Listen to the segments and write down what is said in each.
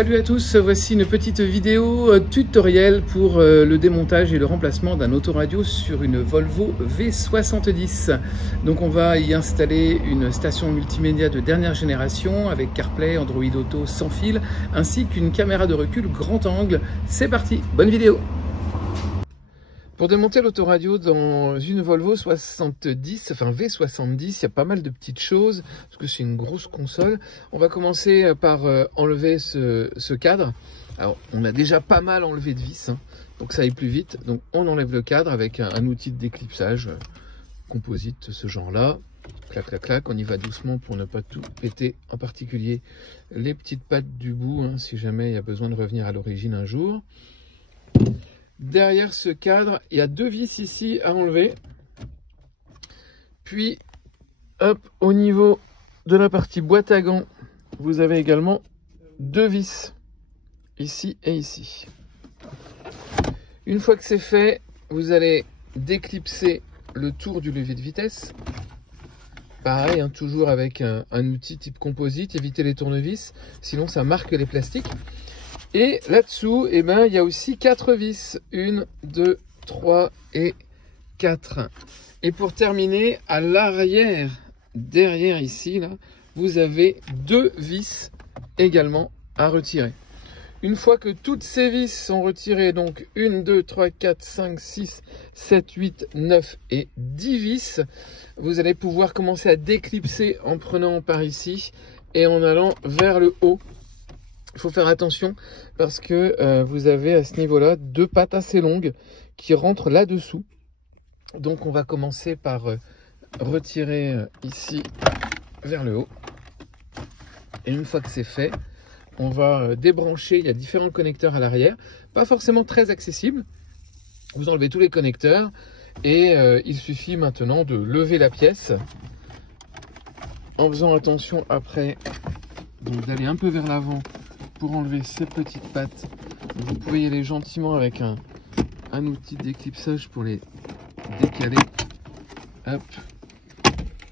Salut à tous, voici une petite vidéo tutoriel pour le démontage et le remplacement d'un autoradio sur une Volvo V70. Donc on va y installer une station multimédia de dernière génération avec CarPlay, Android Auto sans fil, ainsi qu'une caméra de recul grand angle. C'est parti, bonne vidéo! Pour démonter l'autoradio dans une Volvo 70, enfin V70, il y a pas mal de petites choses, parce que c'est une grosse console. On va commencer par enlever ce cadre. Alors, on a déjà pas mal enlevé de vis, hein, donc ça aille plus vite. Donc on enlève le cadre avec un outil de déclipsage composite, ce genre-là. Clac, clac, clac, on y va doucement pour ne pas tout péter, en particulier les petites pattes du bout, hein, si jamais il y a besoin de revenir à l'origine un jour. Derrière ce cadre, il y a deux vis ici à enlever. Puis, hop, au niveau de la partie boîte à gants, vous avez également deux vis, ici et ici. Une fois que c'est fait, vous allez déclipser le tour du levier de vitesse. Pareil, hein, toujours avec un outil type composite, évitez les tournevis, sinon ça marque les plastiques. Et là-dessous, eh ben, il y a aussi 4 vis. 1, 2, 3 et 4. Et pour terminer, à l'arrière, derrière ici, là, vous avez 2 vis également à retirer. Une fois que toutes ces vis sont retirées, donc 1, 2, 3, 4, 5, 6, 7, 8, 9 et 10 vis, vous allez pouvoir commencer à déclipser en prenant par ici et en allant vers le haut. Il faut faire attention parce que vous avez à ce niveau-là 2 pattes assez longues qui rentrent là-dessous. Donc on va commencer par retirer ici vers le haut. Et une fois que c'est fait, on va débrancher. Il y a différents connecteurs à l'arrière, pas forcément très accessibles. Vous enlevez tous les connecteurs et il suffit maintenant de lever la pièce en faisant attention après d'aller un peu vers l'avant pour enlever ces petites pattes. Vous pouvez y aller gentiment avec un outil de déclipsage pour les décaler. Hop,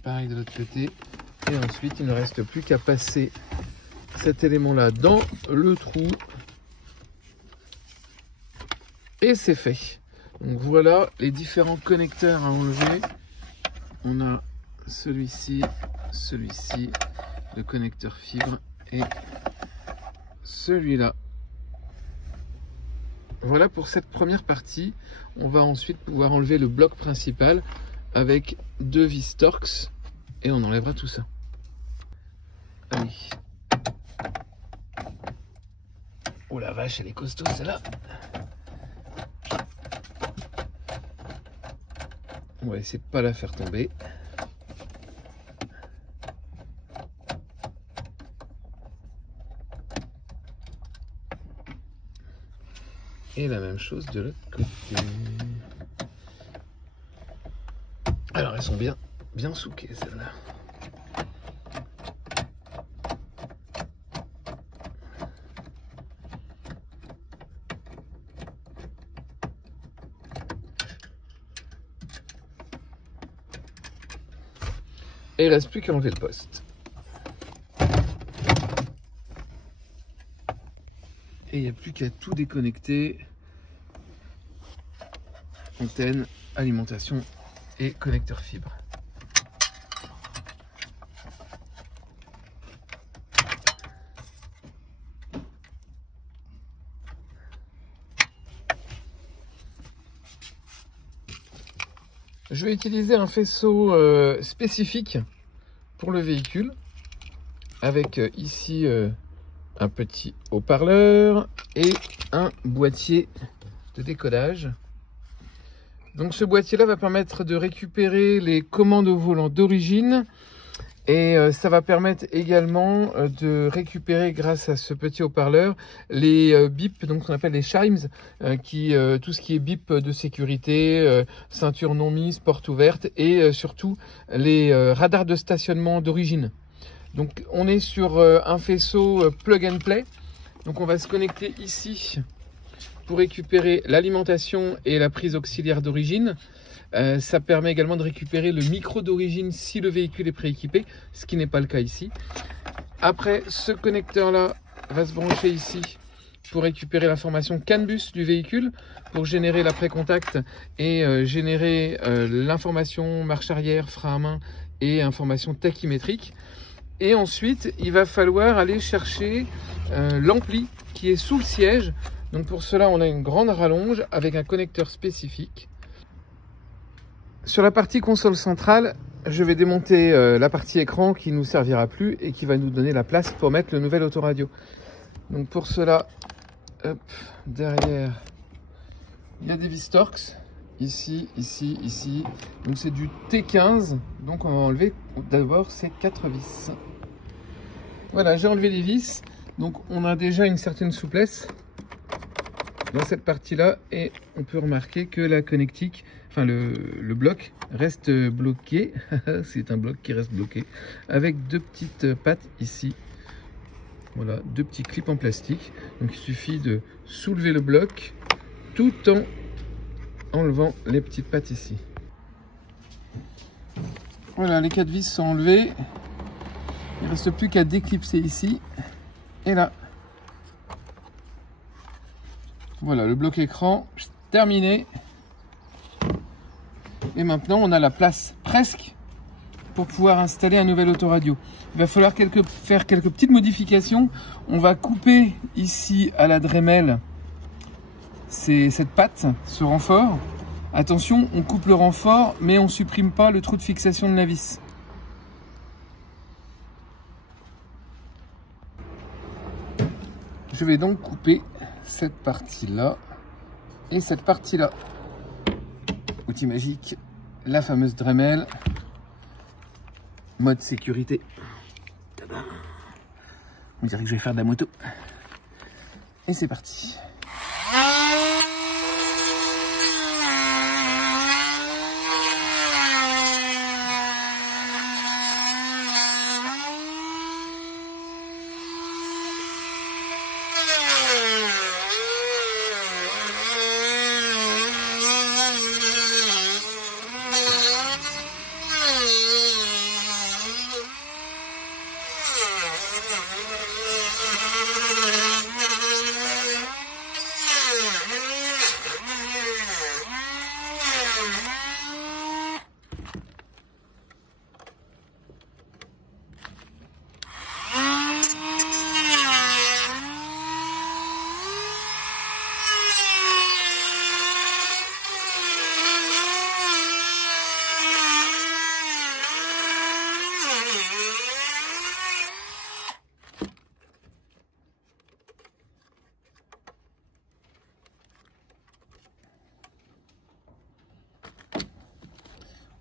pareil de l'autre côté. Et ensuite, il ne reste plus qu'à passer cet élément-là dans le trou. Et c'est fait. Donc voilà les différents connecteurs à enlever. On a celui-ci, le connecteur fibre et celui-là. Voilà pour cette première partie. On va ensuite pouvoir enlever le bloc principal avec 2 vis Torx et on enlèvera tout ça. Allez. Oh la vache, elle est costaud celle-là. On va essayer de pas la faire tomber. Et la même chose de l'autre côté. Alors elles sont bien souquées celles-là. Et il ne reste plus qu'à enlever le poste. Et il n'y a plus qu'à tout déconnecter. Antenne, alimentation et connecteur fibre. Je vais utiliser un faisceau spécifique pour le véhicule avec ici un petit haut-parleur et un boîtier de décodage. Donc ce boîtier-là va permettre de récupérer les commandes au volant d'origine et ça va permettre également de récupérer grâce à ce petit haut-parleur les bips, donc ce qu'on appelle les chimes, tout ce qui est bip de sécurité, ceinture non mise, porte ouverte et surtout les radars de stationnement d'origine. Donc on est sur un faisceau plug and play, donc on va se connecter ici pour récupérer l'alimentation et la prise auxiliaire d'origine. Ça permet également de récupérer le micro d'origine si le véhicule est prééquipé, ce qui n'est pas le cas ici. Après ce connecteur là, va se brancher ici pour récupérer l'information CAN bus du véhicule, pour générer l'après-contact et générer l'information marche arrière, frein à main et information tachymétrique. Et ensuite, il va falloir aller chercher l'ampli qui est sous le siège. Donc pour cela, on a une grande rallonge avec un connecteur spécifique. Sur la partie console centrale, je vais démonter la partie écran qui ne nous servira plus et qui va nous donner la place pour mettre le nouvel autoradio. Donc pour cela, hop, derrière, il y a des vis Torx, ici, ici, ici. Donc c'est du T15, donc on va enlever d'abord ces 4 vis. Voilà, j'ai enlevé les vis, donc on a déjà une certaine souplesse dans cette partie-là et on peut remarquer que la connectique, enfin le bloc reste bloqué. C'est un bloc qui reste bloqué avec 2 petites pattes ici. Voilà, 2 petits clips en plastique. Donc il suffit de soulever le bloc tout en enlevant les petites pattes ici. Voilà, les 4 vis sont enlevées. Il ne reste plus qu'à déclipser ici et là. Voilà, le bloc écran terminé. Et maintenant, on a la place presque pour pouvoir installer un nouvel autoradio. Il va falloir faire quelques petites modifications. On va couper ici à la Dremel cette patte, ce renfort. Attention, on coupe le renfort, mais on ne supprime pas le trou de fixation de la vis. Je vais donc couper cette partie-là et cette partie-là. Outil magique, la fameuse Dremel. Mode sécurité. On dirait que je vais faire de la moto. Et c'est parti.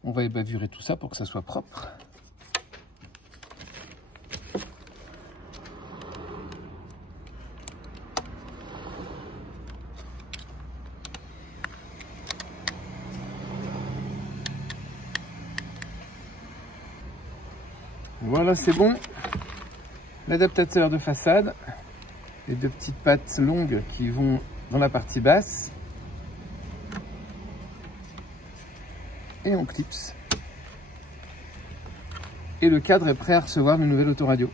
On va ébavurer tout ça pour que ça soit propre. Voilà, c'est bon. L'adaptateur de façade, les 2 petites pattes longues qui vont dans la partie basse. Et on clipse. Et le cadre est prêt à recevoir le nouvel autoradio.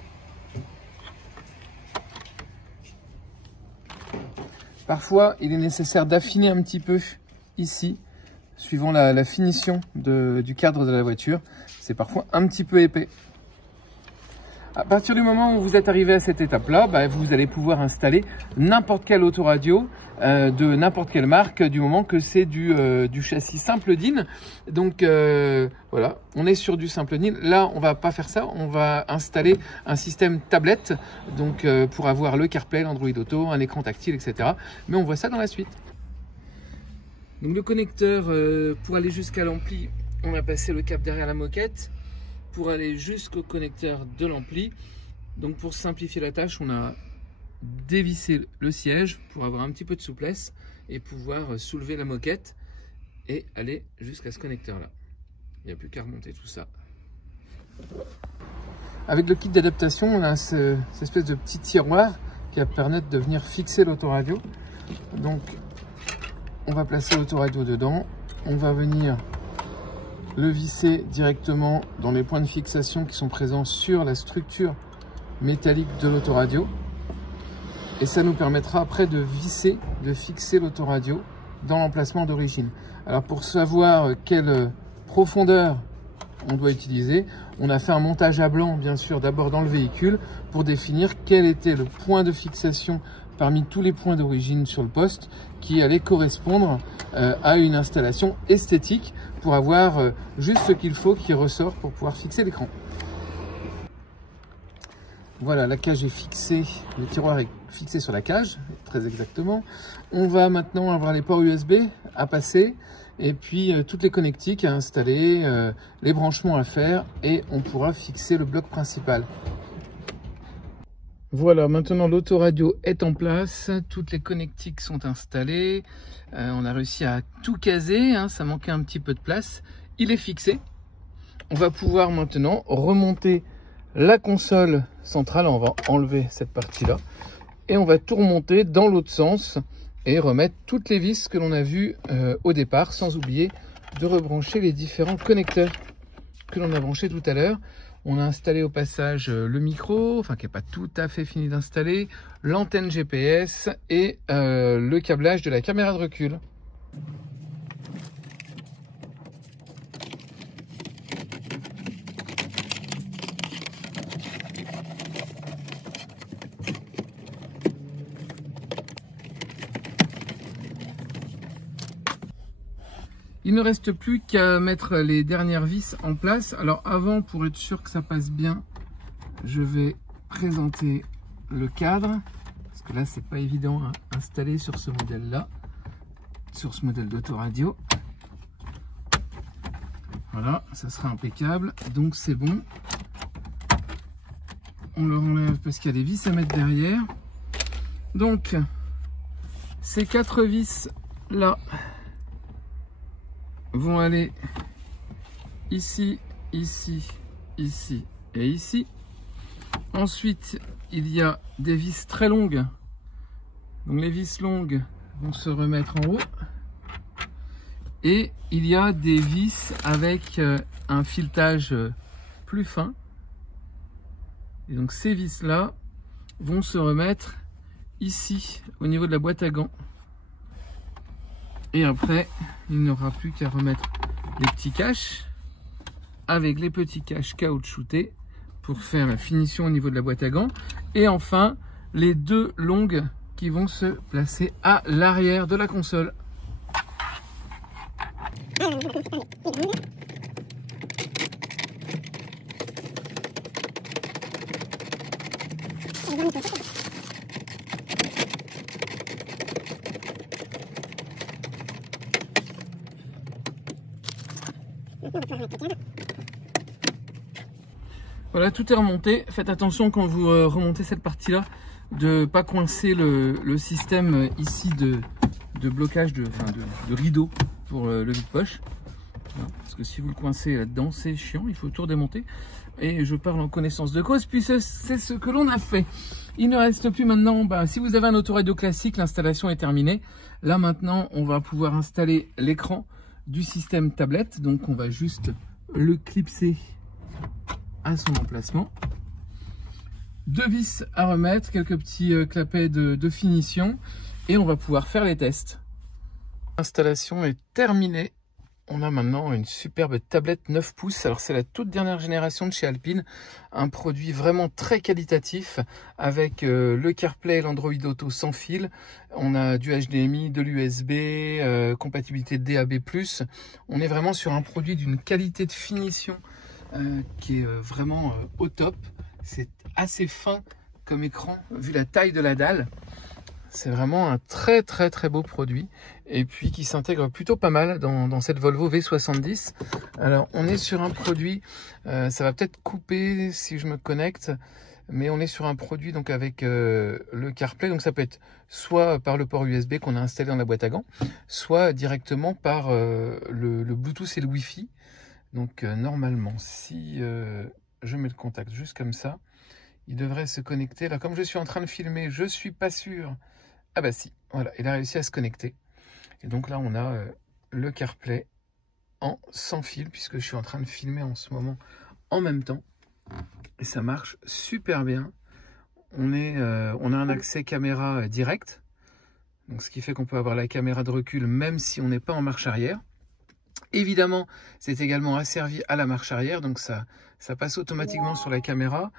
Parfois, il est nécessaire d'affiner un petit peu ici, suivant la finition du cadre de la voiture. C'est parfois un petit peu épais. À partir du moment où vous êtes arrivé à cette étape-là, vous allez pouvoir installer n'importe quel autoradio de n'importe quelle marque, du moment que c'est du châssis simple DIN. Donc voilà, on est sur du simple DIN. Là, on va pas faire ça, on va installer un système tablette, donc pour avoir le CarPlay, l'Android Auto, un écran tactile, etc. Mais on voit ça dans la suite. Donc le connecteur, pour aller jusqu'à l'ampli, on a passé le câble derrière la moquette. Pour aller jusqu'au connecteur de l'ampli, donc pour simplifier la tâche, on a dévissé le siège pour avoir un petit peu de souplesse et pouvoir soulever la moquette et aller jusqu'à ce connecteur là. Il n'y a plus qu'à remonter tout ça. Avec le kit d'adaptation, on a cette espèce de petit tiroir qui va permettre de venir fixer l'autoradio. Donc on va placer l'autoradio dedans, on va venir le visser directement dans les points de fixation qui sont présents sur la structure métallique de l'autoradio. et ça nous permettra après de visser, de fixer l'autoradio dans l'emplacement d'origine. Alors pour savoir quelle profondeur on doit utiliser, on a fait un montage à blanc bien sûr d'abord dans le véhicule pour définir quel était le point de fixation parmi tous les points d'origine sur le poste qui allait correspondre à une installation esthétique pour avoir juste ce qu'il faut qui ressort pour pouvoir fixer l'écran. Voilà, la cage est fixée, le tiroir est fixé sur la cage, très exactement. On va maintenant avoir les ports USB à passer et puis toutes les connectiques à installer, les branchements à faire et on pourra fixer le bloc principal. Voilà, maintenant l'autoradio est en place, toutes les connectiques sont installées, on a réussi à tout caser, hein, ça manquait un petit peu de place, il est fixé. On va pouvoir maintenant remonter la console centrale, on va enlever cette partie-là, et on va tout remonter dans l'autre sens et remettre toutes les vis que l'on a vues au départ, sans oublier de rebrancher les différents connecteurs que l'on a branchés tout à l'heure. On a installé au passage le micro, enfin qui n'est pas tout à fait fini d'installer, l'antenne GPS et le câblage de la caméra de recul. Il ne reste plus qu'à mettre les dernières vis en place. Alors avant, pour être sûr que ça passe bien, je vais présenter le cadre. Parce que là, c'est pas évident à installer sur ce modèle-là. Sur ce modèle d'autoradio. Voilà, ça sera impeccable. Donc c'est bon. On le enlève parce qu'il y a des vis à mettre derrière. Donc, ces 4 vis là vont aller ici, ici, ici et ici. Ensuite, il y a des vis très longues. Donc les vis longues vont se remettre en haut. Et il y a des vis avec un filetage plus fin. Et donc ces vis-là vont se remettre ici, au niveau de la boîte à gants. Et après, il n'y aura plus qu'à remettre les petits caches avec les petits caches caoutchoutés pour faire la finition au niveau de la boîte à gants. Et enfin, les 2 longues qui vont se placer à l'arrière de la console. Voilà, tout est remonté. Faites attention quand vous remontez cette partie-là de ne pas coincer le système ici de blocage de rideau pour le vide-poche. Parce que si vous le coincez là-dedans, c'est chiant, il faut tout redémonter. Et je parle en connaissance de cause, puis c'est ce que l'on a fait. Il ne reste plus maintenant, si vous avez un autoradio classique, l'installation est terminée. Là maintenant, on va pouvoir installer l'écran du système tablette. Donc on va juste le clipser à son emplacement. 2 vis à remettre, quelques petits clapets de finition et on va pouvoir faire les tests. L'installation est terminée. On a maintenant une superbe tablette 9 pouces. Alors c'est la toute dernière génération de chez Alpine, un produit vraiment très qualitatif avec le CarPlay et l'Android Auto sans fil. On a du HDMI, de l'USB, compatibilité DAB+. On est vraiment sur un produit d'une qualité de finition qui est vraiment au top. C'est assez fin comme écran vu la taille de la dalle. C'est vraiment un très beau produit et puis qui s'intègre plutôt pas mal dans cette Volvo V70. Alors on est sur un produit, ça va peut-être couper si je me connecte, mais on est sur un produit donc avec le CarPlay, donc ça peut être soit par le port USB qu'on a installé dans la boîte à gants, soit directement par le Bluetooth et le Wi-Fi. Donc normalement, si je mets le contact juste comme ça, il devrait se connecter. Là, comme je suis en train de filmer, je suis pas sûr. Ah bah si, voilà, il a réussi à se connecter. Et donc là, on a le CarPlay en sans fil, puisque je suis en train de filmer en ce moment en même temps. Et ça marche super bien. on a un accès caméra direct. Donc, ce qui fait qu'on peut avoir la caméra de recul même si on n'est pas en marche arrière. Évidemment, c'est également asservi à la marche arrière, donc ça passe automatiquement sur la caméra.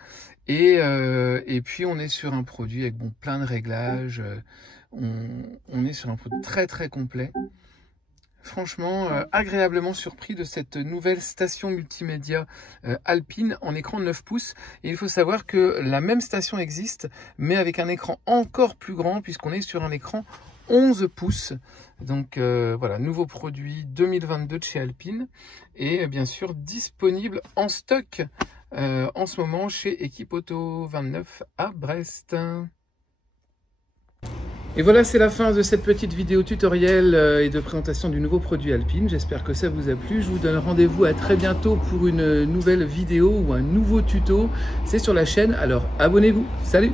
Et puis on est sur un produit avec plein de réglages. On est sur un produit très très complet. Franchement, agréablement surpris de cette nouvelle station multimédia Alpine en écran de 9 pouces. Et il faut savoir que la même station existe, mais avec un écran encore plus grand, puisqu'on est sur un écran 11 pouces. Donc voilà, nouveau produit 2022 de chez Alpine. Et bien sûr, disponible en stock en ce moment chez Équipe Auto 29 à Brest. Et voilà, c'est la fin de cette petite vidéo tutoriel et de présentation du nouveau produit Alpine. J'espère que ça vous a plu. Je vous donne rendez-vous à très bientôt pour une nouvelle vidéo ou un nouveau tuto. C'est sur la chaîne, alors abonnez-vous. Salut!